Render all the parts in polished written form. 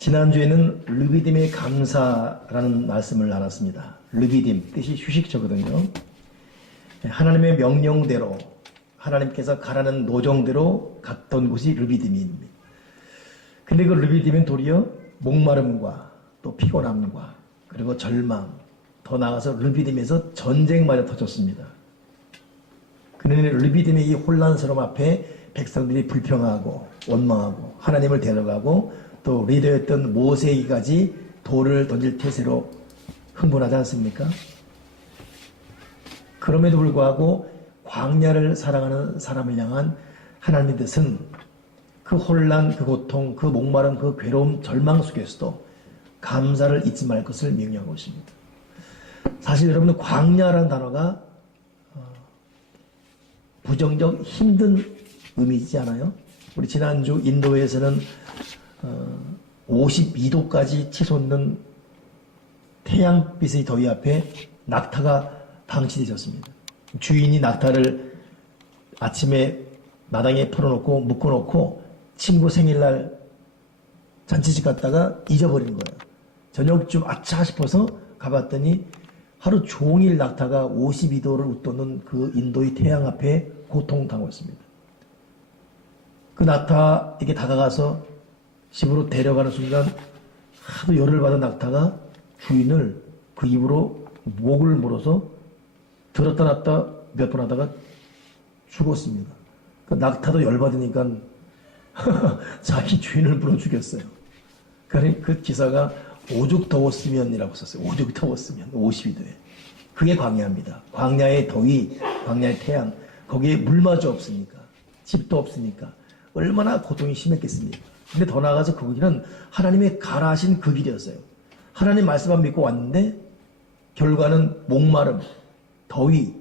지난주에는 르비딤의 감사라는 말씀을 나눴습니다. 르비딤, 뜻이 휴식처거든요. 하나님의 명령대로 하나님께서 가라는 노정대로 갔던 곳이 르비딤입니다. 근데 그 르비딤은 도리어 목마름과 또 피곤함과 그리고 절망, 더 나아가서 르비딤에서 전쟁마저 터졌습니다. 그러니 르비딤의 이 혼란스러움 앞에 백성들이 불평하고 원망하고 하나님을 데려가고 또 리더였던 모세에게까지 돌을 던질 태세로 흥분하지 않습니까? 그럼에도 불구하고 광야를 사랑하는 사람을 향한 하나님의 뜻은 그 혼란, 그 고통, 그 목마름, 그 괴로움, 절망 속에서도 감사를 잊지 말 것을 명령하고 있습니다. 사실 여러분, 광야라는 단어가 부정적 힘든 의미이지 않아요? 우리 지난주 인도에서는 52도까지 치솟는 태양빛의 더위 앞에 낙타가 방치되었습니다. 주인이 낙타를 아침에 마당에 풀어놓고 묶어놓고 친구 생일날 잔치집 갔다가 잊어버린 거예요. 저녁쯤 아차 싶어서 가봤더니 하루 종일 낙타가 52도를 웃도는 그 인도의 태양 앞에 고통당하고 있습니다. 그 낙타에게 다가가서 집으로 데려가는 순간 하도 열을 받은 낙타가 주인을 그 입으로 목을 물어서 들었다 놨다 몇 번 하다가 죽었습니다. 그 낙타도 열받으니까 자기 주인을 물어 죽였어요. 그러니 그 기사가 오죽 더웠으면이라고 썼어요. 오죽 더웠으면 52도에. 그게 광야입니다. 광야의 더위, 광야의 태양, 거기에 물마저 없으니까, 집도 없으니까 얼마나 고통이 심했겠습니까? 근데 더 나아가서 그 길은 하나님의 가라 하신 그 길이었어요. 하나님 말씀만 믿고 왔는데 결과는 목마름, 더위,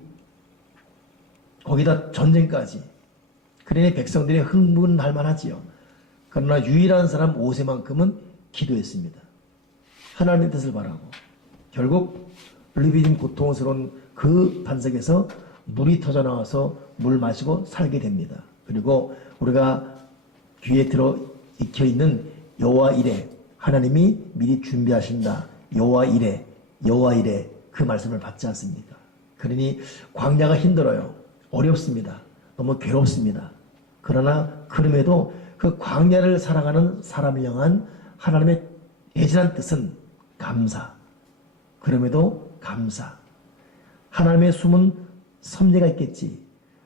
거기다 전쟁까지. 그러니 백성들이 흥분할 만하지요. 그러나 유일한 사람 모세만큼은 기도했습니다. 하나님의 뜻을 바라고 결국 르비딤 고통스러운 그 반석에서 물이 터져나와서 물 마시고 살게 됩니다. 그리고 우리가 귀에 들어 익혀있는 여호와 이레, 하나님이 미리 준비하신다. 여호와 이레, 여호와 이레, 그 말씀을 받지 않습니까? 그러니 광야가 힘들어요. 어렵습니다. 너무 괴롭습니다. 그러나 그럼에도 그 광야를 살아가는 사람을 향한 하나님의 애절한 뜻은 감사. 그럼에도 감사. 하나님의 숨은 섭리가 있겠지.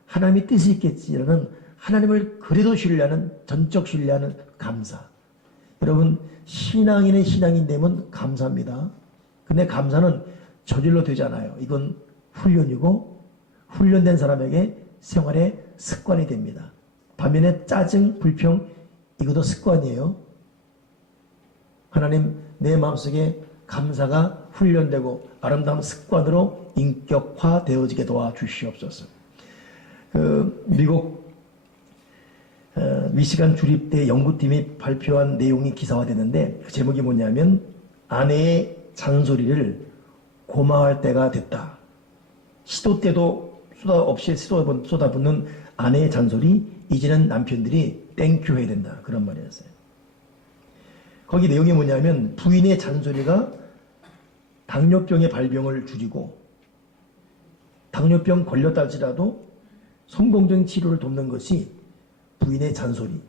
하나님의 뜻이 있겠지라는 하나님을 그래도 신뢰하는, 전적 신뢰하는 감사. 여러분, 신앙인의 신앙인 되면 감사합니다. 근데 감사는 저절로 되지 않아요. 이건 훈련이고 훈련된 사람에게 생활의 습관이 됩니다. 반면에 짜증, 불평, 이것도 습관이에요. 하나님, 내 마음속에 감사가 훈련되고 아름다운 습관으로 인격화되어지게 도와주시옵소서. 미국 미시간 주립대 연구팀이 발표한 내용이 기사화되는데 그 제목이 뭐냐면 아내의 잔소리를 고마워할 때가 됐다. 시도 때도 수다 없이 쏟아붓는 아내의 잔소리, 이제는 남편들이 땡큐 해야 된다. 그런 말이었어요. 거기 내용이 뭐냐면 부인의 잔소리가 당뇨병의 발병을 줄이고 당뇨병 걸렸다 할지라도 성공적인 치료를 돕는 것이 부인의 잔소리.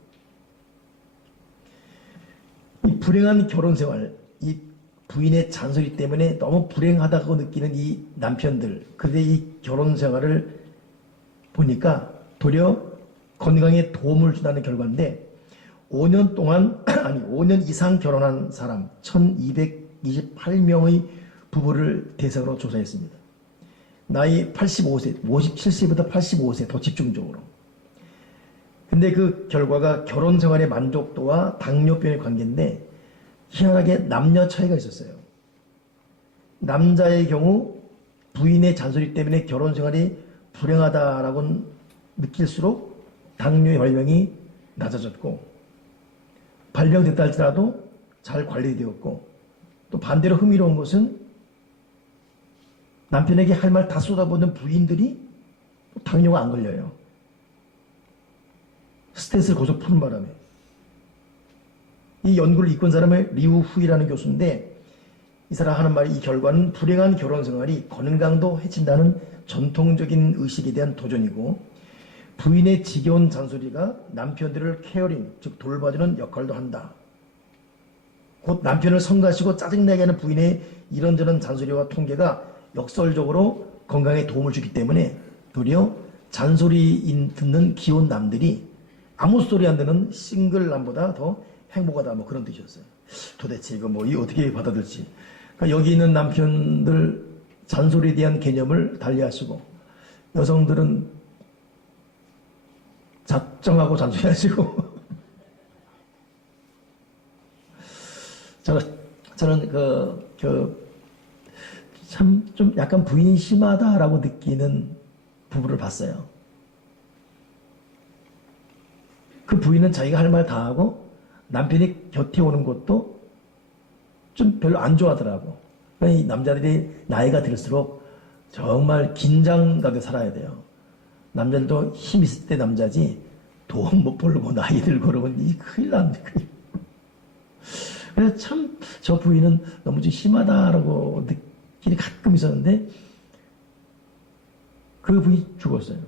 이 불행한 결혼생활, 이 부인의 잔소리 때문에 너무 불행하다고 느끼는 이 남편들, 그런데 이 결혼생활을 보니까 도리어 건강에 도움을 준다는 결과인데 5년 동안, 아니 5년 이상 결혼한 사람 1228명의 부부를 대상으로 조사했습니다. 나이 85세, 57세부터 85세 더 집중적으로. 근데 그 결과가 결혼생활의 만족도와 당뇨병의 관계인데 희한하게 남녀 차이가 있었어요. 남자의 경우 부인의 잔소리 때문에 결혼생활이 불행하다라고 느낄수록 당뇨의 발병이 낮아졌고 발병됐다 할지라도 잘 관리되었고 또 반대로 흥미로운 것은 남편에게 할 말 다 쏟아붓는 부인들이 당뇨가 안 걸려요. 스트레스를 고소 푸는 바람에. 이 연구를 이끈 사람은 리우 후이라는 교수인데 이 사람 하는 말이 이 결과는 불행한 결혼 생활이 건강도 해친다는 전통적인 의식에 대한 도전이고 부인의 지겨운 잔소리가 남편들을 케어링, 즉 돌봐주는 역할도 한다. 곧 남편을 성가시고 짜증나게 하는 부인의 이런저런 잔소리와 통계가 역설적으로 건강에 도움을 주기 때문에 도리어 잔소리 듣는 기혼 남들이 아무 소리 안 듣는 싱글 남보다 더 행복하다, 뭐 그런 뜻이었어요. 도대체 이거 뭐 이 어떻게 받아들지? 그러니까 여기 있는 남편들 잔소리에 대한 개념을 달리하시고 여성들은 작정하고 잔소리하시고 저는 참 좀 약간 부인이 심하다라고 느끼는 부부를 봤어요. 그 부인은 자기가 할 말 다 하고 남편이 곁에 오는 것도 좀 별로 안 좋아하더라고. 그러니까 이 남자들이 나이가 들수록 정말 긴장감에 살아야 돼요. 남자들도 힘 있을 때 남자지 돈 못 벌고 나이 들고 그러면 이 큰일 납니다. 그래서 참 저 부인은 너무 좀 심하다라고 느끼는 가끔 있었는데 그 부인이 죽었어요.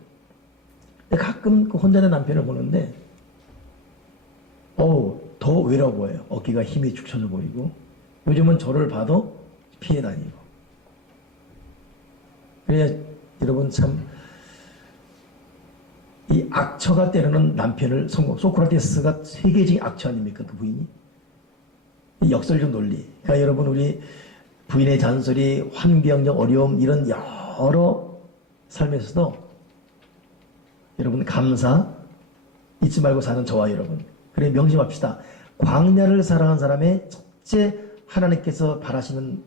근데 가끔 그 혼자 있는 남편을 보는데 더 외로워 보여요. 어깨가 힘이 축 처져 보이고 요즘은 저를 봐도 피해 다니고. 그래야 여러분 참 이 악처가 때리는 남편을 소크라테스가 세계적인 악처 아닙니까? 그 부인이. 이 역설적 논리. 그러니까 여러분 우리 부인의 잔소리, 환경적 어려움 이런 여러 삶에서도 여러분 감사 잊지 말고 사는 저와 여러분. 그래 명심합시다. 광야를 사랑한 사람의 첫째 하나님께서 바라시는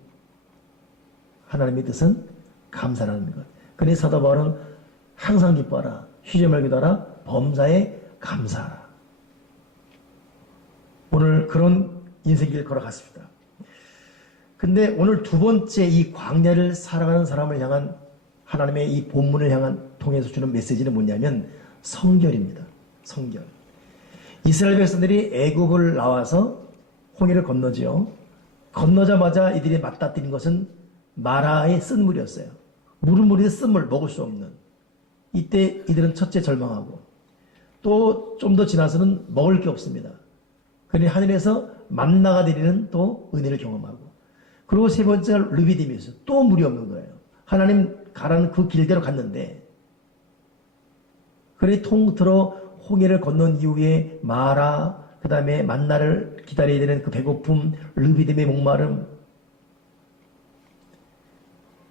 하나님의 뜻은 감사라는 것. 그래 사도 바울은 항상 기뻐하라. 쉬지 말기도 하라. 범사에 감사하라. 오늘 그런 인생길 걸어갔습니다. 근데 오늘 두 번째 이 광야를 사랑하는 사람을 향한 하나님의 이 본문을 향한 통해서 주는 메시지는 뭐냐면 성결입니다. 성결. 이스라엘 백성들이 애굽을 나와서 홍해를 건너지요. 건너자마자 이들이 맞닥뜨린 것은 마라의 쓴물이었어요. 물은 쓴물 먹을 수 없는. 이때 이들은 첫째 절망하고 또 좀 더 지나서는 먹을 게 없습니다. 그러니 하늘에서 만나가 내리는 또 은혜를 경험하고 그리고 세 번째가 르비딤이었어요. 또 물이 없는 거예요. 하나님 가라는 그 길대로 갔는데 그래 통틀어 홍해를 건넌 이후에 마라 그 다음에 만나를 기다려야 되는 그 배고픔 르비딤의 목마름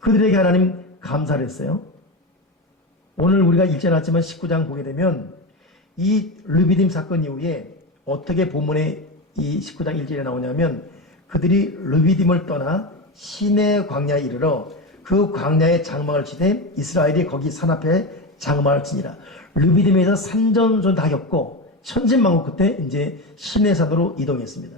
그들에게 하나님 감사를 했어요. 오늘 우리가 읽지 않았지만 19장 보게 되면 이 르비딤 사건 이후에 어떻게 본문에 이 19장 1절에 나오냐면 그들이 르비딤을 떠나 시내 광야에 이르러 그 광야에 장막을 치되 이스라엘이 거기 산 앞에 장막을 치니라. 르비딤에서 산전전 다 겪고 천진만고 끝에 이제 시내 산으로 이동했습니다.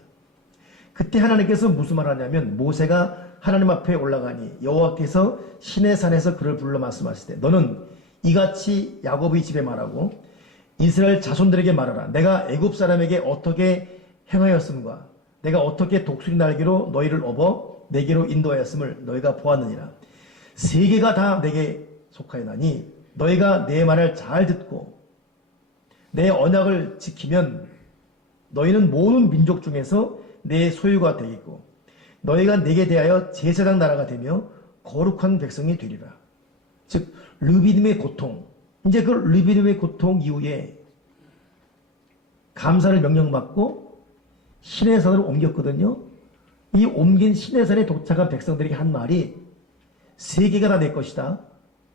그때 하나님께서 무슨 말을 하냐면 모세가 하나님 앞에 올라가니 여호와께서 시내 산에서 그를 불러 말씀하실 때 너는 이같이 야곱의 집에 말하고 이스라엘 자손들에게 말하라. 내가 애굽 사람에게 어떻게 행하였음과 내가 어떻게 독수리 날개로 너희를 업어 내게로 인도하였음을 너희가 보았느니라. 세계가 다 내게 속하였나니 너희가 내 말을 잘 듣고 내 언약을 지키면 너희는 모든 민족 중에서 내 소유가 되겠고 너희가 내게 대하여 제사장 나라가 되며 거룩한 백성이 되리라. 즉 르비딤의 고통 이제 그 르비딤의 고통 이후에 감사를 명령받고 시내산으로 옮겼거든요. 이 옮긴 시내산에 도착한 백성들에게 한 말이 세계가 다 내 것이다.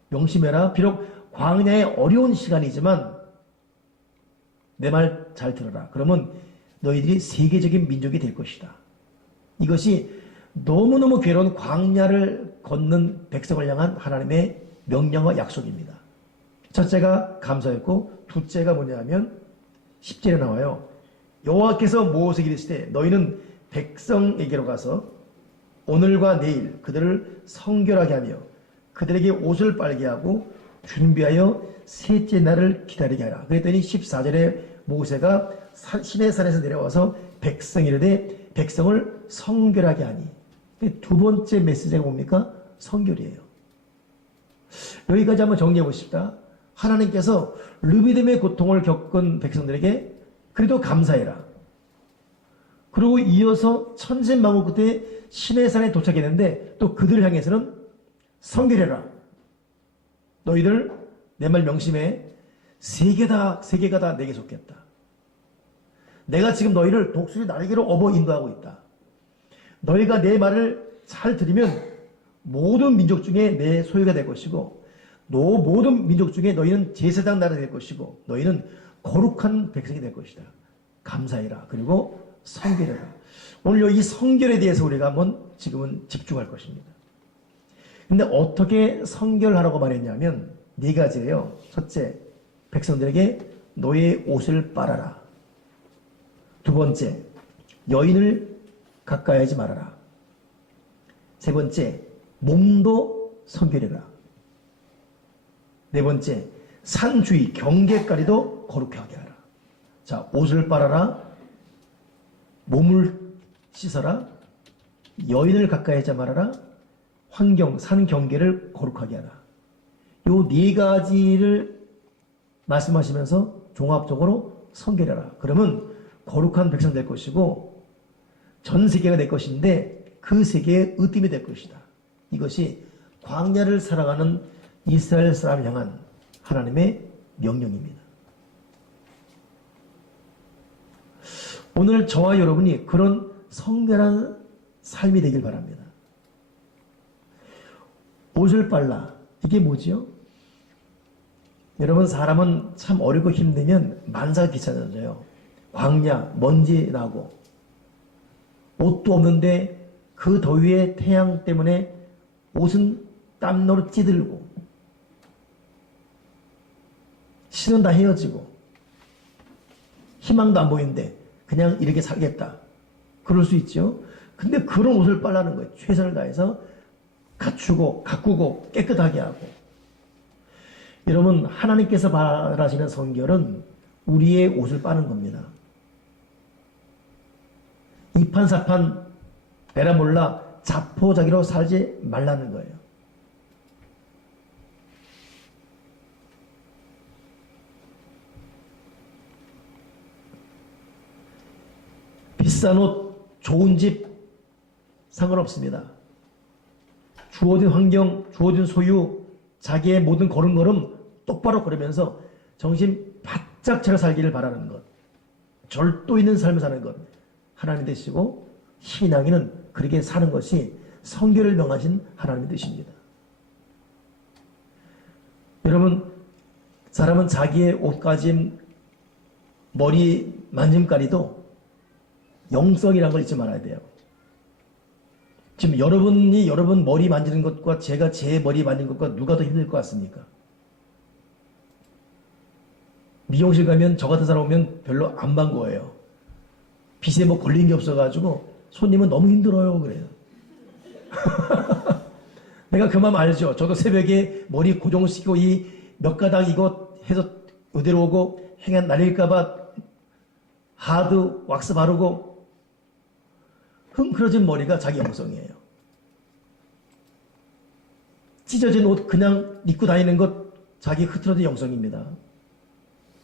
명심해라. 비록 광야의 어려운 시간이지만 내 말 잘 들어라. 그러면 너희들이 세계적인 민족이 될 것이다. 이것이 너무너무 괴로운 광야를 걷는 백성을 향한 하나님의 명령과 약속입니다. 첫째가 감사였고 둘째가 뭐냐면 10절에 나와요. 여호와께서 모세에게 이르시되 너희는 백성에게로 가서 오늘과 내일 그들을 성결하게 하며 그들에게 옷을 빨게 하고 준비하여 셋째 날을 기다리게 하라. 그랬더니 14절에 모세가 시내산에서 내려와서 백성이르되 백성을 성결하게 하니. 두 번째 메시지가 뭡니까? 성결이에요. 여기까지 한번 정리해 보십시다. 하나님께서 르비딤의 고통을 겪은 백성들에게 그래도 감사해라. 그리고 이어서 천진만고 끝에 신의 산에 도착했는데 또 그들을 향해서는 성결해라. 너희들 내 말 명심해. 세계가 다 내게 속했다. 내가 지금 너희를 독수리 날개로 업어 인도하고 있다. 너희가 내 말을 잘 들으면 모든 민족 중에 내 소유가 될 것이고 모든 민족 중에 너희는 제사장 나라가 될 것이고 너희는 거룩한 백성이 될 것이다. 감사해라. 그리고 성결해라. 오늘 이 성결에 대해서 우리가 한번 지금은 집중할 것입니다. 근데 어떻게 성결하라고 말했냐면 네 가지예요. 첫째, 백성들에게 너의 옷을 빨아라. 두 번째, 여인을 가까이 하지 말아라. 세 번째, 몸도 성결해라. 네 번째, 산 주위 경계까지도 거룩하게 하라. 자, 옷을 빨아라. 몸을 씻어라. 여인을 가까이 하지 말아라. 산 경계를 거룩하게 하라. 요 네 가지를 말씀하시면서 종합적으로 성결해라. 그러면 거룩한 백성 될 것이고 전 세계가 될 것인데 그 세계의 으뜸이 될 것이다. 이것이 광야를 살아가는 이스라엘 사람을 향한 하나님의 명령입니다. 오늘 저와 여러분이 그런 성결한 삶이 되길 바랍니다. 옷을 빨라. 이게 뭐지요? 여러분, 사람은 참 어렵고 힘들면 만사가 귀찮아져요. 광야, 먼지 나고 옷도 없는데 그 더위에 태양 때문에 옷은 땀으로 찌들고 신은 다 헤어지고 희망도 안 보이는데 그냥 이렇게 살겠다. 그럴 수 있죠. 근데 그런 옷을 빨라는 거예요. 최선을 다해서 갖추고 가꾸고 깨끗하게 하고. 여러분, 하나님께서 바라시는 성결은 우리의 옷을 빠는 겁니다. 이판사판 에라몰라 자포자기로 살지 말라는 거예요. 비싼 옷, 좋은 집 상관없습니다. 주어진 환경, 주어진 소유, 자기의 모든 걸음걸음 똑바로 걸으면서 정신 바짝 차려 살기를 바라는 것, 절도 있는 삶을 사는 것, 하나님 되시고 신앙인은 그렇게 사는 것이 성결을 명하신 하나님의 뜻입니다. 여러분, 사람은 자기의 옷가짐, 머리 만짐까지도 영성이라는 걸 잊지 말아야 돼요. 지금 여러분이 여러분 머리 만지는 것과 제가 제 머리 만지는 것과 누가 더 힘들 것 같습니까? 미용실 가면 저 같은 사람 오면 별로 안 반가워요. 빗에 뭐 걸린 게 없어가지고 손님은 너무 힘들어요 그래요. 내가 그 마음 알죠. 저도 새벽에 머리 고정시키고 이 몇 가닥 이거 해서 의대로 오고 행한 날릴까봐 하드 왁스 바르고 흥그러진 머리가 자기 영성이에요. 찢어진 옷 그냥 입고 다니는 것 자기 흐트러진 영성입니다.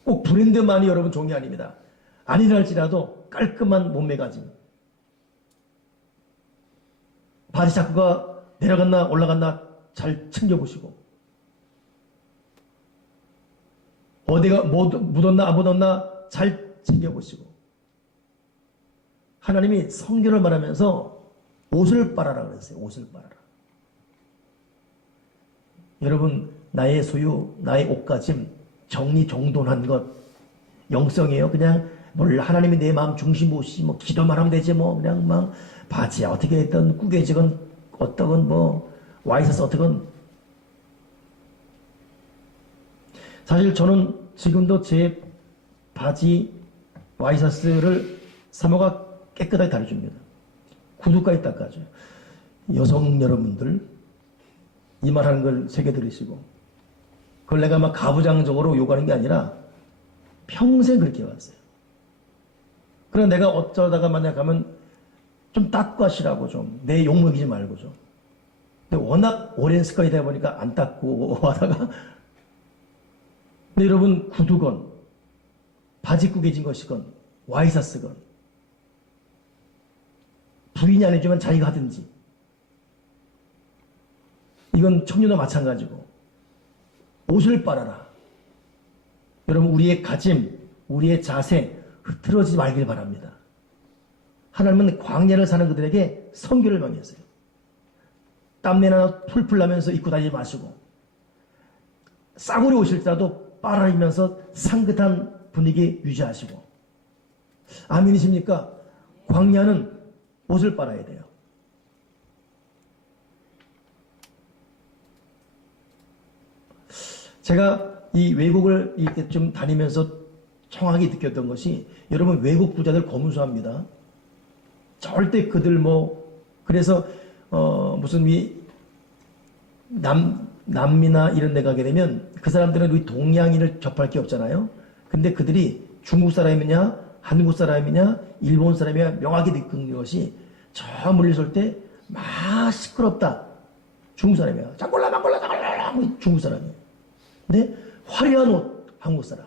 꼭 브랜드만이 여러분 종이 아닙니다. 아니랄지라도 깔끔한 몸매가짐. 바지 자꾸가 내려갔나 올라갔나 잘 챙겨보시고, 어디가 묻었나 안 묻었나 잘 챙겨보시고. 하나님이 성결을 말하면서 옷을 빨아라 그랬어요. 옷을 빨아라. 여러분, 나의 소유, 나의 옷가짐 정리정돈한 것 영성이에요. 그냥 하나님이 내 마음 중심 보시지 뭐 기도만 하면 되지 뭐 그냥 막 바지야 어떻게 했던 꾸겨지건 어떠건 뭐 와이셔츠 어떻건. 사실 저는 지금도 제 바지 와이셔츠를 사모가 깨끗하게 다려줍니다. 구두까지 닦아줘요. 여성 여러분들 이 말하는 걸 새겨들으시고, 그걸 내가 막 가부장적으로 요구하는 게 아니라 평생 그렇게 해왔어요. 그러나 내가 어쩌다가 만약 가면 좀 닦고 하시라고 좀. 내 욕먹이지 말고 좀. 근데 워낙 오랜 습관이 되다 보니까 안 닦고 하다가. 근데 여러분, 구두건, 바지 구겨진 것이건, 와이셔츠건, 부인이 안 해주면 자기가 하든지. 이건 청년도 마찬가지고. 옷을 빨아라. 여러분, 우리의 가짐, 우리의 자세, 흐트러지지 말길 바랍니다. 하나님은 광야를 사는 그들에게 성교를 명했어요. 땀내나 풀풀 나면서 입고 다니지 마시고, 싸구려 오실지라도 빨아입으면서 상긋한 분위기 유지하시고. 아멘이십니까? 광야는 옷을 빨아야 돼요. 제가 이 외국을 이렇게 좀 다니면서 청하게 느꼈던 것이, 여러분, 외국 부자들 검소합니다. 절대 그들 그래서 무슨 남미나 이런 데 가게 되면 그 사람들은 우리 동양인을 접할 게 없잖아요. 근데 그들이 중국 사람이냐 한국 사람이냐 일본 사람이냐 명확히 느끼는 것이, 저 멀리 설 때 막 시끄럽다, 중국 사람이야. 장골라 막골라 장골라 중국 사람이야. 근데 화려한 옷 한국 사람,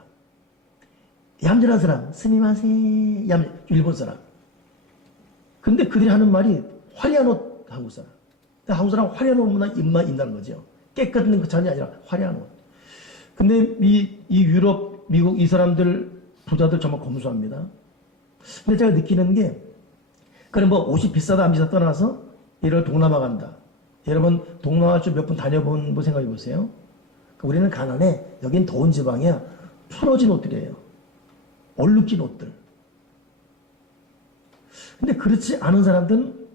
얌전한 사람 스미마세 일본 사람. 근데 그들이 하는 말이 화려한 옷 한국 사람. 한국 사람 화려한 옷만 입만 입는다는 거죠. 깨끗한 그 전이 아니라 화려한 옷. 근데 이 유럽, 미국 이 사람들 부자들 정말 검소합니다. 근데 제가 느끼는 게, 그럼 옷이 비싸다 안 비싸다 떠나서 예를 들어 동남아 간다. 여러분 동남아 쪽 몇 번 다녀본 분 생각해 보세요. 우리는 가난해. 여긴 더운 지방이야. 풀어진 옷들이에요. 얼룩진 옷들. 근데 그렇지 않은 사람들은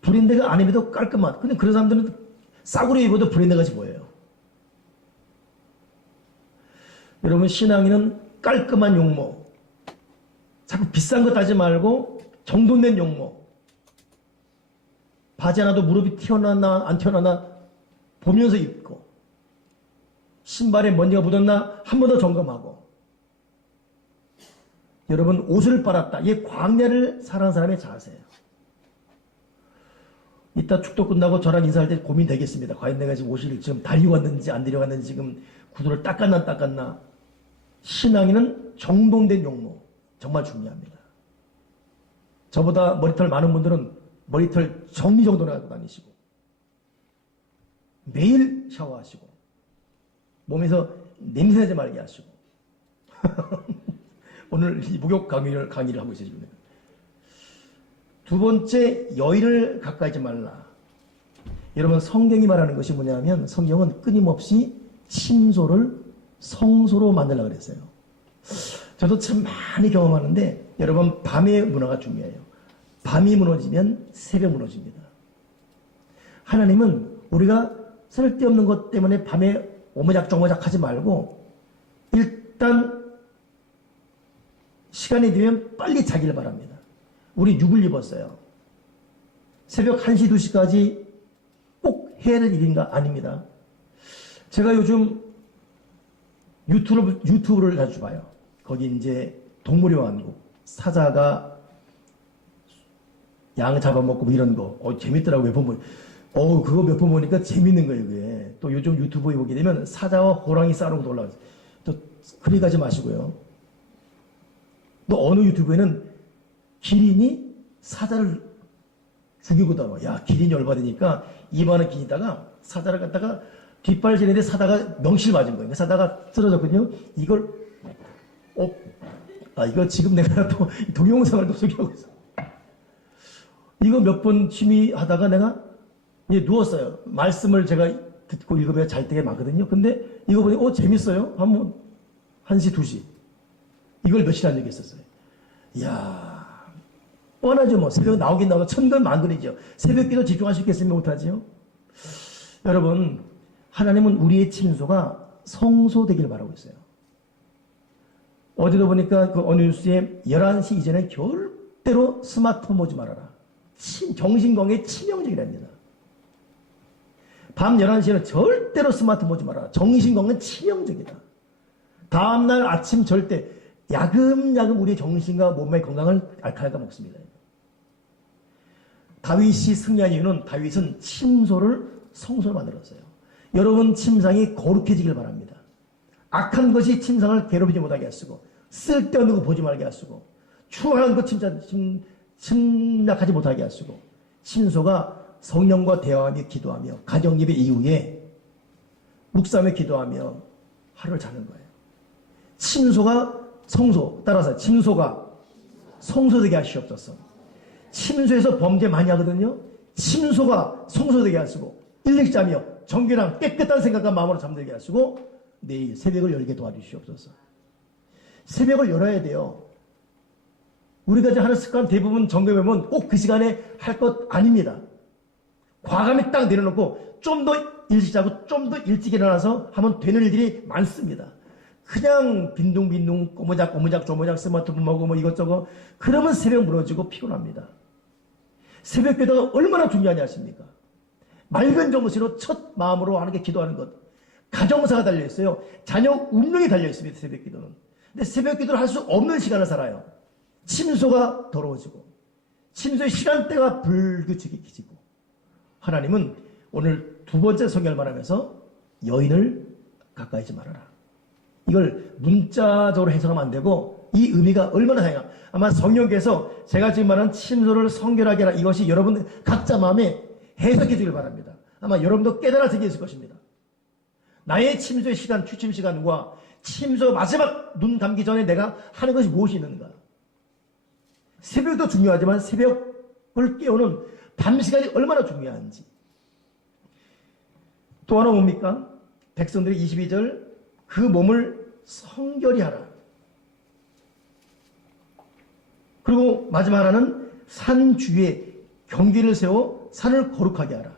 브랜드가 안 입어도 깔끔한. 근데 그런 사람들은 싸구려 입어도 브랜드같이 보여요. 여러분, 신앙인은 깔끔한 용모. 자꾸 비싼 거 따지 말고 정돈된 용모. 바지 하나도 무릎이 튀어나왔나 안 튀어나왔나 보면서 입고, 신발에 먼지가 묻었나 한 번 더 점검하고. 여러분, 옷을 빨았다. 이게 광야를 사랑하는 사람의 자세예요. 이따 축도 끝나고 저랑 인사할 때 고민되겠습니다. 과연 내가 지금 옷을 지금 달리고 왔는지 안 데리고 왔는지, 지금 구두를 닦았나 안 닦았나. 신앙인은 정돈된 용모. 정말 중요합니다. 저보다 머리털 많은 분들은 머리털 정리정돈을 하고 다니시고, 매일 샤워하시고, 몸에서 냄새나지 말게 하시고. 오늘 이 목욕 강의를 하고 있어요, 지금. 두 번째, 여인을 가까이 하지 말라. 여러분, 성경이 말하는 것이 뭐냐면, 성경은 끊임없이 침소를 성소로 만들려고 그랬어요. 저도 참 많이 경험하는데, 여러분, 밤의 문화가 중요해요. 밤이 무너지면 새벽 무너집니다. 하나님은 우리가 쓸데없는 것 때문에 밤에 오모작저모작 하지 말고, 일단 시간이 되면 빨리 자기를 바랍니다. 우리 6을 입었어요. 새벽 1시, 2시까지 꼭 해야 될 일인가? 아닙니다. 제가 요즘 유튜브를 자주 봐요. 거기 이제 동물의 왕국, 사자가 양 잡아먹고 뭐 이런 거. 재밌더라고요. 몇 번 보니. 그거 몇 번 보니까 재밌는 거예요, 그게. 또 요즘 유튜브에 보게 되면 사자와 호랑이 싸우는 것도 올라와요. 또 그리 가지 마시고요. 또 어느 유튜브에는 기린이 사자를 죽이고 다녀. 야, 기린이 열받으니까 입안에 기니다가 사자를 갖다가 뒷발 지는데 사다가 명실 맞은 거예요. 사다가 쓰러졌거든요. 이걸 이거 지금 내가 또 동영상을 또 소개하고 있어. 이거 몇 번 취미 하다가 내가 이제 누웠어요. 말씀을 제가 듣고 읽으면 잘 때가 많거든요. 근데 이거 보니 재밌어요. 한번 1시, 2시. 이걸 며칠 안 얘기했었어요. 이야, 뻔하죠. 뭐 새벽 나오긴 나오고 천건 만건이죠. 새벽기도 집중하시겠으면 못하지요. 여러분, 하나님은 우리의 침소가 성소되기를 바라고 있어요. 어디도 보니까 그 어느 뉴스에 11시 이전에 절대로 스마트폰 보지 말아라. 정신건강에 치명적이랍니다. 밤 11시에는 절대로 스마트폰 보지 말아라. 정신건강은 치명적이다. 다음날 아침 절대, 야금야금 우리의 정신과 몸의 건강을 앓아가 먹습니다. 다윗이 승리한 이유는 다윗은 침소를 성소로 만들었어요. 여러분 침상이 거룩해지길 바랍니다. 악한 것이 침상을 괴롭히지 못하게 하시고 쓸데없는 거 보지 말게 하시고 추한 것 침략하지 못하게 하시고 침소가 성령과 대화하며 기도하며 가정예배 이후에 묵상하며 기도하며 하루를 자는 거예요. 침소가 성소, 따라서 침소가 성소되게 하시옵소서. 침소에서 범죄 많이 하거든요. 침소가 성소되게 하시고 일찍자며 정결한 깨끗한 생각과 마음으로 잠들게 하시고 내일 새벽을 열게 도와주시옵소서. 새벽을 열어야 돼요. 우리가 이제 하는 습관 대부분 정교하면 꼭 그 시간에 할 것 아닙니다. 과감히 딱 내려놓고 좀 더 일찍 자고 좀 더 일찍 일어나서 하면 되는 일들이 많습니다. 그냥 빈둥빈둥 꼬무작 조무작 스마트폰 보고 뭐 이것저것 그러면 새벽 무너지고 피곤합니다. 새벽 기도가 얼마나 중요하냐 하십니까? 맑은 정신으로 첫 마음으로 하나님께 기도하는 것. 가정사가 달려있어요. 자녀 운명이 달려있습니다. 새벽 기도는. 근데 새벽 기도를 할 수 없는 시간을 살아요. 침소가 더러워지고 침소의 시간대가 불규칙해지고 하나님은 오늘 두 번째 성경을 말하면서 여인을 가까이 하지 말아라. 이걸 문자적으로 해석하면 안 되고 이 의미가 얼마나 다양하. 아마 성령께서 제가 지금 말한 침소를 성결하게 하라. 이것이 여러분 각자 마음에 해석해 주길 바랍니다. 아마 여러분도 깨달아지게 있을 것입니다. 나의 침소의 시간, 취침 시간과 침소 마지막 눈 감기 전에 내가 하는 것이 무엇이 있는가. 새벽도 중요하지만 새벽을 깨우는 밤 시간이 얼마나 중요한지. 또 하나 뭡니까? 백성들이 22절 그 몸을 성결히 하라. 그리고 마지막 하나는 산 주위에 경계를 세워 산을 거룩하게 하라.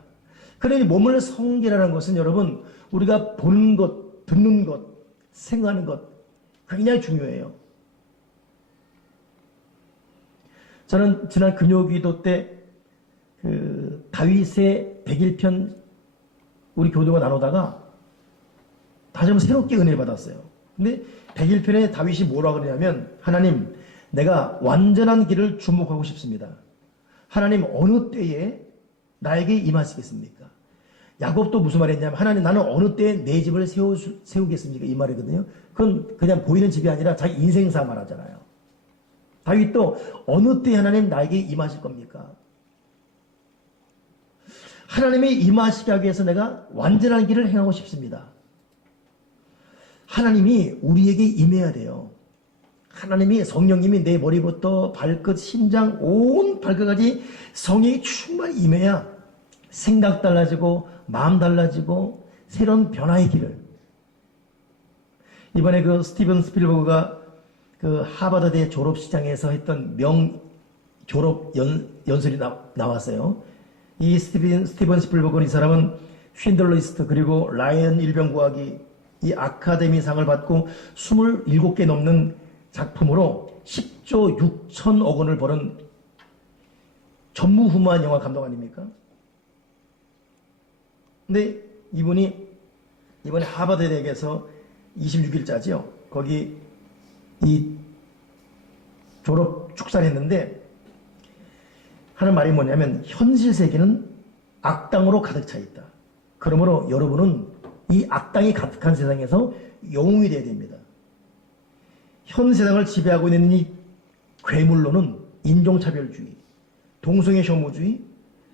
그러니 몸을 성결하라는 것은 여러분 우리가 보는 것, 듣는 것, 생각하는 것 굉장히 중요해요. 저는 지난 금요기도 때 그 다윗의 101편 우리 교도가 나누다가 다시 한번 새롭게 은혜를 받았어요. 근데 101편에 다윗이 뭐라고 그러냐면 하나님 내가 완전한 길을 주목하고 싶습니다. 하나님 어느 때에 나에게 임하시겠습니까? 야곱도 무슨 말했냐면 하나님 나는 어느 때에 내 집을 세우겠습니까? 이 말이거든요. 그건 그냥 보이는 집이 아니라 자기 인생사 말하잖아요. 다윗도 어느 때에 하나님 나에게 임하실 겁니까? 하나님이 임하시게 하기 위해서 내가 완전한 길을 행하고 싶습니다. 하나님이 우리에게 임해야 돼요. 하나님이 성령님이 내 머리부터 발끝, 심장, 온 발끝까지 성령이 충만히 임해야 생각 달라지고 마음 달라지고 새로운 변화의 길을. 이번에 그 스티븐 스필버그가 그 하버드대 졸업식장에서 했던 명 졸업 연설이 나왔어요. 이 스티븐 스필버그 이 사람은 쉰들러 리스트 그리고 라이언 일병구하기 이 아카데미상을 받고 27개 넘는 작품으로 10조 6천억 원을 버는 전무후무한 영화 감독 아닙니까? 근데 이분이 이번에 하버드 대학에서 26일자지요. 거기 이 졸업 축사했는데 하는 말이 뭐냐면 현실 세계는 악당으로 가득 차 있다. 그러므로 여러분은 이 악당이 가득한 세상에서 영웅이 되어야 됩니다. 현 세상을 지배하고 있는 이 괴물로는 인종차별주의, 동성애 혐오주의,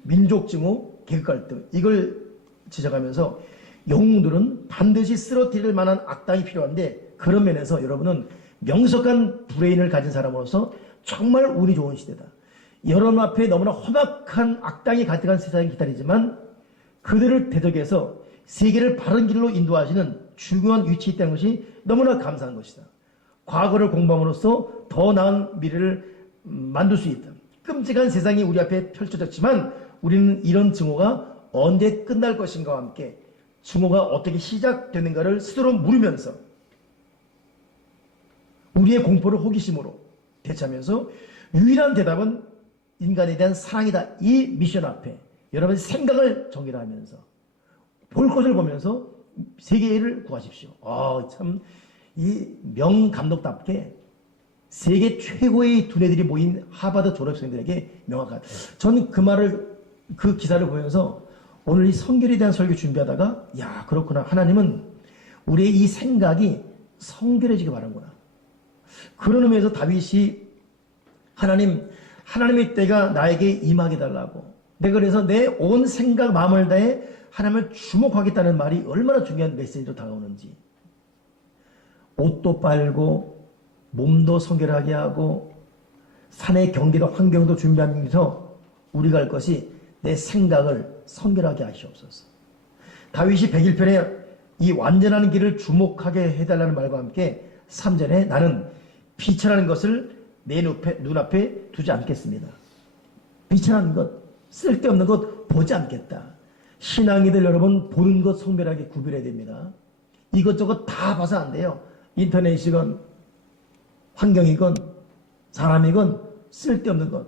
민족증오, 계급갈등 이걸 지적하면서 영웅들은 반드시 쓰러뜨릴 만한 악당이 필요한데 그런 면에서 여러분은 명석한 브레인을 가진 사람으로서 정말 운이 좋은 시대다. 여러분 앞에 너무나 험악한 악당이 가득한 세상이 기다리지만 그들을 대적해서 세계를 바른 길로 인도하시는 중요한 위치에 있다는 것이 너무나 감사한 것이다. 과거를 공부함으로써 더 나은 미래를 만들 수 있다. 끔찍한 세상이 우리 앞에 펼쳐졌지만 우리는 이런 증오가 언제 끝날 것인가와 함께 증오가 어떻게 시작되는가를 스스로 물으면서 우리의 공포를 호기심으로 대처하면서 유일한 대답은 인간에 대한 사랑이다. 이 미션 앞에 여러분의 생각을 정리하면서 볼 것을 보면서 세계를 구하십시오. 참 이 명감독답게 세계 최고의 두뇌들이 모인 하버드 졸업생들에게 명확하다. 저는 그 기사를 보면서 오늘 이 성결에 대한 설교 준비하다가, 야, 그렇구나. 하나님은 우리의 이 생각이 성결해지길 바라는구나. 그런 의미에서 다윗이 하나님의 때가 나에게 임하게 달라고. 내가 그래서 내 온 생각, 마음을 다해 하나님을 주목하겠다는 말이 얼마나 중요한 메시지로 다가오는지. 옷도 빨고, 몸도 성결하게 하고, 산의 경계도 환경도 준비하면서 우리가 할 것이 내 생각을 성결하게 하시옵소서. 다윗이 101편에 이 완전한 길을 주목하게 해달라는 말과 함께 3절에 나는 비천하는 것을 내 눈앞에 두지 않겠습니다. 비천한 것, 쓸데없는 것 보지 않겠다. 신앙이들 여러분, 보는 것 성별하게 구별해야 됩니다. 이것저것 다 봐서 안 돼요. 인터넷이건 환경이건 사람이건 쓸데없는 것.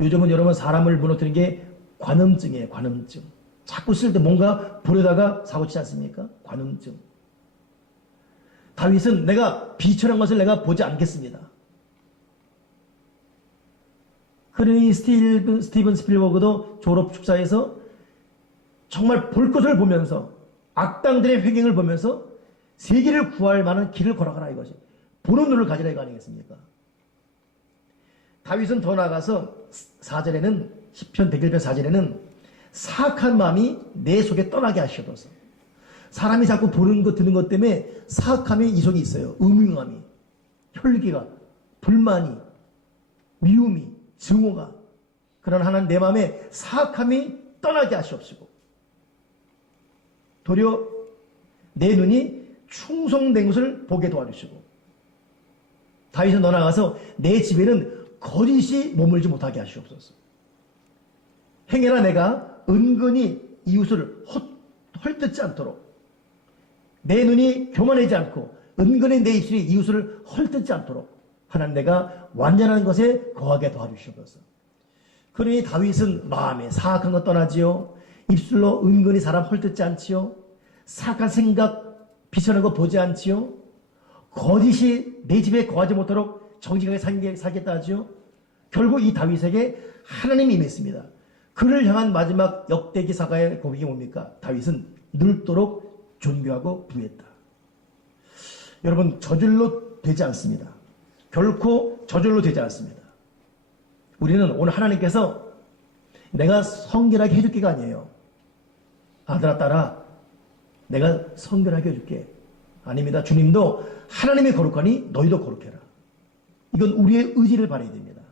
요즘은 여러분 사람을 무너뜨리는 게 관음증이에요. 관음증. 자꾸 뭔가 보려다가 사고치지 않습니까? 관음증. 다윗은 내가 비천한 것을 내가 보지 않겠습니다. 그러니 스티븐 스필버그도 졸업 축사에서 정말 볼 것을 보면서 악당들의 회경을 보면서 세계를 구할 만한 길을 걸어가라 이것이. 보는 눈을 가지라 이거 아니겠습니까? 다윗은 더 나아가서 4절에는 10편 101편 4절에는 사악한 마음이 내 속에 떠나게 하시옵소서. 사람이 자꾸 보는 것 듣는 것 때문에 사악함의 이속이 있어요. 음흉함이, 혈기가, 불만이, 미움이, 증오가. 그러나 하나님 내 마음에 사악함이 떠나게 하시옵시고 도리어 내 눈이 충성된 것을 보게 도와주시고 다윗은 더 나아가서 내 집에는 거짓이 머물지 못하게 하시옵소서. 행여나 내가 은근히 이웃을 헐뜯지 않도록 내 눈이 교만하지 않고 은근히 내 입술이 이웃을 헐뜯지 않도록 하나님 내가 완전한 것에 거하게 도와주시옵소서. 그러니 다윗은 마음에 사악한 것 떠나지요. 입술로 은근히 사람 헐뜯지 않지요. 사악한 생각 비천한 거 보지 않지요. 거짓이 내 집에 거하지 못하도록 정직하게 살겠다 하지요. 결국 이 다윗에게 하나님이 임했습니다. 그를 향한 마지막 역대기 사가의 고백이 뭡니까? 다윗은 늙도록 존귀하고 부했다. 여러분, 저절로 되지 않습니다. 결코 저절로 되지 않습니다. 우리는 오늘 하나님께서 내가 성결하게 해줄게가 아니에요. 아들아 딸아 내가 성결하게 해줄게. 아닙니다. 주님도 하나님이 거룩하니 너희도 거룩해라. 이건 우리의 의지를 발휘해야 됩니다.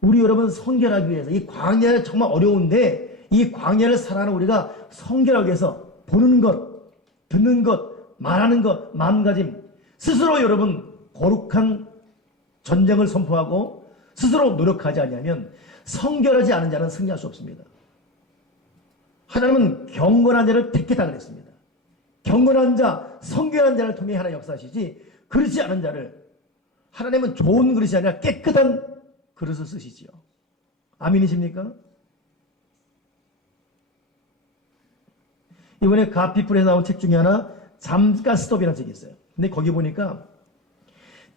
우리 여러분 성결하기 위해서 이 광야는 정말 어려운데 이 광야를 살아가는 우리가 성결하기 위해서 보는 것, 듣는 것, 말하는 것, 마음가짐 스스로 여러분 거룩한 전쟁을 선포하고 스스로 노력하지 않으면 성결하지 않은 자는 승리할 수 없습니다. 하나님은 경건한 자를 택했다 그랬습니다. 경건한 자, 성결한 자를 통해 하나님 역사하시지 그렇지 않은 자를 하나님은 좋은 그릇이 아니라 깨끗한 그릇을 쓰시지요. 아멘이십니까? 이번에 가피풀에서 나온 책 중에 하나 잠깐 스톱이라는 책이 있어요. 근데 거기 보니까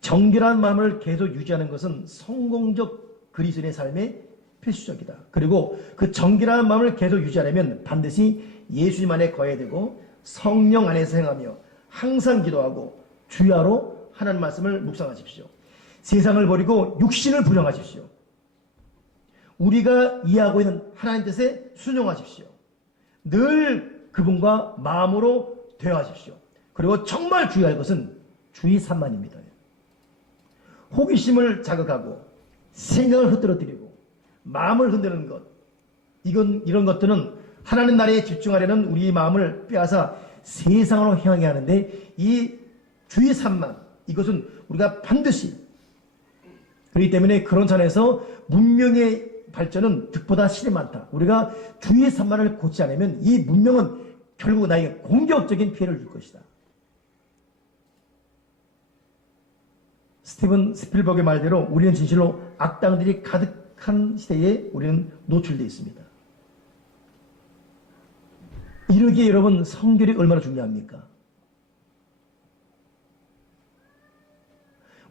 정결한 마음을 계속 유지하는 것은 성공적 그리스도인의 삶의 필수적이다. 그리고 그 정결한 마음을 계속 유지하려면 반드시 예수님 안에 거해야 되고 성령 안에서 행하며 항상 기도하고 주야로 하나님 말씀을 묵상하십시오. 세상을 버리고 육신을 부정하십시오. 우리가 이해하고 있는 하나님 뜻에 순종하십시오. 늘 그분과 마음으로 대화하십시오. 그리고 정말 주의할 것은 주의 산만입니다. 호기심을 자극하고 생각을 흐트러뜨리고 마음을 흔드는 것 이런 것들은 하나님 나라에 집중하려는 우리 마음을 빼앗아 세상으로 향하게 하는데 이 주의 산만 이것은 우리가 반드시 그렇기 때문에 그런 차원에서 문명의 발전은 득보다 실이 많다. 우리가 주의 산만을 고치지 않으면 이 문명은 결국 나에게 공격적인 피해를 줄 것이다. 스티븐 스필버그의 말대로 우리는 진실로 악당들이 가득한 시대에 우리는 노출되어 있습니다. 이러기에 여러분 성결이 얼마나 중요합니까?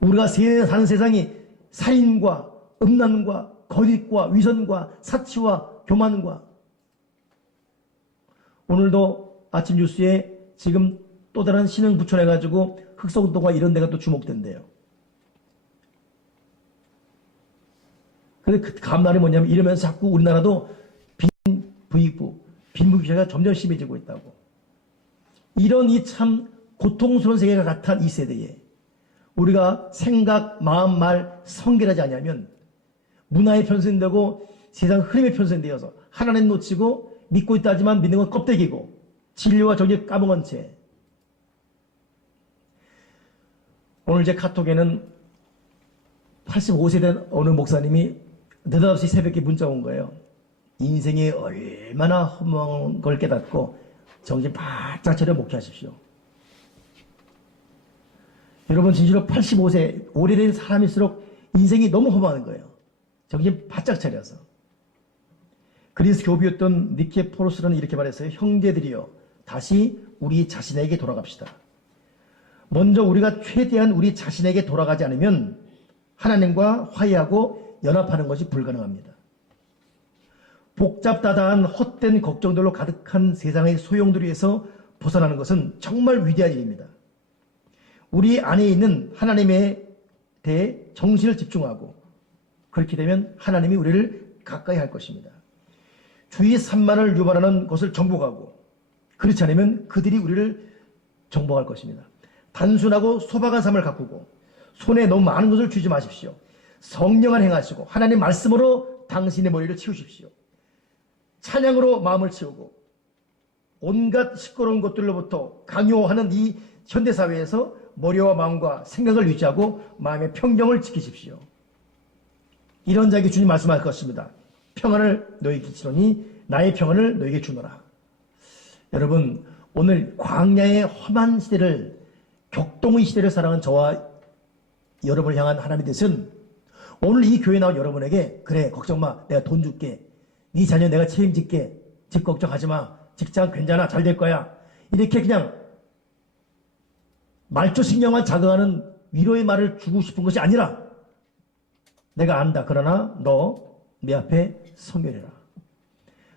우리가 사는 세상이 살인과 음란과 거짓과 위선과 사치와 교만과, 오늘도 아침 뉴스에 지금 또 다른 신흥 부천해가지고 흑성동과 이런 데가 또 주목된대요. 근데 그 감난이 뭐냐면 이러면서 자꾸 우리나라도 빈부익부, 빈부격차가 점점 심해지고 있다고. 이런 이 참 고통스러운 세계가 같은 이 세대에 우리가 생각, 마음, 말 성결하지 않으면 문화에 편승되고 세상 흐름에 편승되어서 하나님 놓치고 믿고 있다 하지만 믿는 건 껍데기고 진리와 정의를 까먹은 채. 오늘 제 카톡에는 85세 된 어느 목사님이 느닷없이 새벽에 문자 온 거예요. 인생이 얼마나 허무한 걸 깨닫고 정신 바짝 차려 목회하십시오. 여러분, 진실로 85세 오래된 사람일수록 인생이 너무 허무한 거예요. 정신 바짝 차려서. 그리스 교비였던 니케포로스는 이렇게 말했어요. 형제들이여, 다시 우리 자신에게 돌아갑시다. 먼저 우리가 최대한 우리 자신에게 돌아가지 않으면 하나님과 화해하고 연합하는 것이 불가능합니다. 복잡다단한 헛된 걱정들로 가득한 세상의 소용돌이 에서 벗어나는 것은 정말 위대한 일입니다. 우리 안에 있는 하나님에 대해 정신을 집중하고 그렇게 되면 하나님이 우리를 가까이 할 것입니다. 주의 산만을 유발하는 것을 정복하고 그렇지 않으면 그들이 우리를 정복할 것입니다. 단순하고 소박한 삶을 가꾸고 손에 너무 많은 것을 쥐지 마십시오. 성령을 행하시고 하나님 말씀으로 당신의 머리를 치우십시오. 찬양으로 마음을 치우고 온갖 시끄러운 것들로부터 강요하는 이 현대사회에서 머리와 마음과 생각을 유지하고 마음의 평정을 지키십시오. 이런 자에게 주님 말씀할 것입니다. 평안을 너에게 주노니 나의 평안을 너에게 주노라. 여러분, 오늘 광야의 험한 시대를, 격동의 시대를 살아가는 저와 여러분을 향한 하나님의 뜻은 오늘 이 교회에 나온 여러분에게, 그래 걱정 마, 내가 돈 줄게, 네 자녀 내가 책임질게, 집 걱정하지 마, 직장 괜찮아, 잘 될 거야, 이렇게 그냥 말초신경만 자극하는 위로의 말을 주고 싶은 것이 아니라, 내가 안다, 그러나 너 내 앞에 성결해라.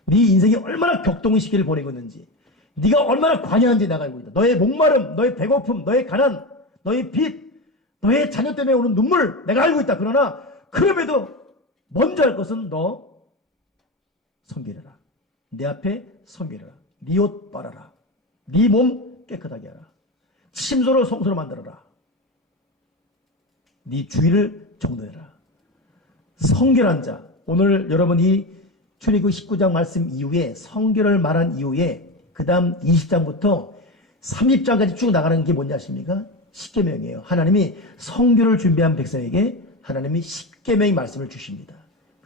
네 인생이 얼마나 격동의 시기를 보내고 있는지, 네가 얼마나 관여한지 내가 알고 있다. 너의 목마름, 너의 배고픔, 너의 가난, 너의 빚, 너의 자녀 때문에 오는 눈물 내가 알고 있다. 그러나 그럼에도 먼저 할 것은 너 성결해라. 내 앞에 성결해라. 네 옷 빨아라. 네 몸 깨끗하게 하라. 침소로 성소로 만들어라. 네 주의를 정돈해라. 성결한 자, 오늘 여러분이 출애굽 19장 말씀 이후에 성결을 말한 이후에 그 다음 20장부터 30장까지 쭉 나가는 게 뭔지 아십니까? 십계명이에요. 하나님이 성결을 준비한 백성에게 하나님이 십계명의 말씀을 주십니다.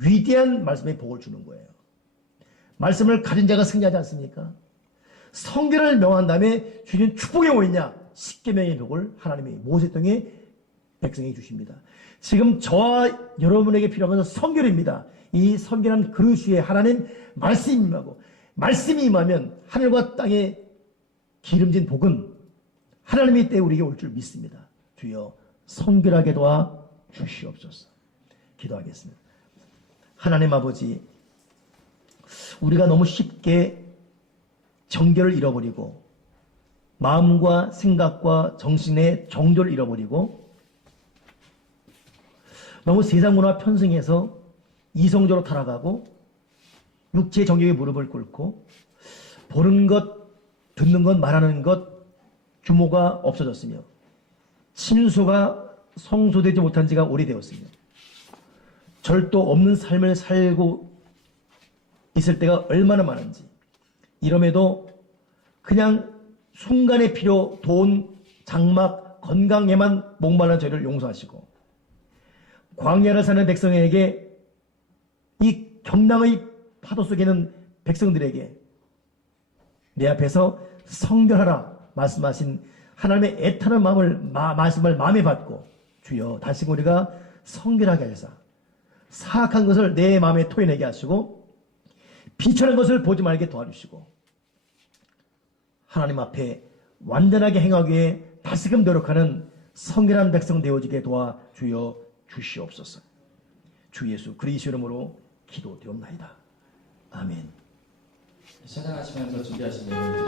위대한 말씀의 복을 주는 거예요. 말씀을 가진 자가 승리하지 않습니까? 성결을 명한 다음에 주신 축복이 뭐였냐? 십계명의 복을 하나님이 모세 통해 백성에게 주십니다. 지금 저와 여러분에게 필요한 것은 성결입니다. 이 성결한 그릇 위에 하나님 말씀이 임하고, 말씀이 임하면 하늘과 땅에 기름진 복은 하나님의 때에 우리에게 올 줄 믿습니다. 주여 성결하게 도와 주시옵소서. 기도하겠습니다. 하나님 아버지, 우리가 너무 쉽게 정결을 잃어버리고 마음과 생각과 정신의 정도를 잃어버리고 너무 세상 문화 편승해서 이성적으로 타락하고 육체의 정욕에 무릎을 꿇고 보는 것, 듣는 것, 말하는 것 규모가 없어졌으며 친소가 성소되지 못한 지가 오래되었으며 절도 없는 삶을 살고 있을 때가 얼마나 많은지, 이럼에도 그냥 순간의 필요, 돈, 장막, 건강에만 목말라 저희를 용서하시고 광야를 사는 백성에게, 이 경랑의 파도 속에 있는 백성들에게 내 앞에서 성결하라 말씀하신 하나님의 애타는 말씀을 마음에 받고, 주여 다시 우리가 성결하게 하셔서 사악한 것을 내 마음에 토해내게 하시고 비천한 것을 보지 말게 도와주시고 하나님 앞에 완전하게 행하기 위해 다시금 노력하는 성결한 백성 되어지게 도와주여 주시옵소서. 주 예수 그리스도 이름으로 기도드리옵나이다. 아멘. 찬양하시면서 준비하신 예물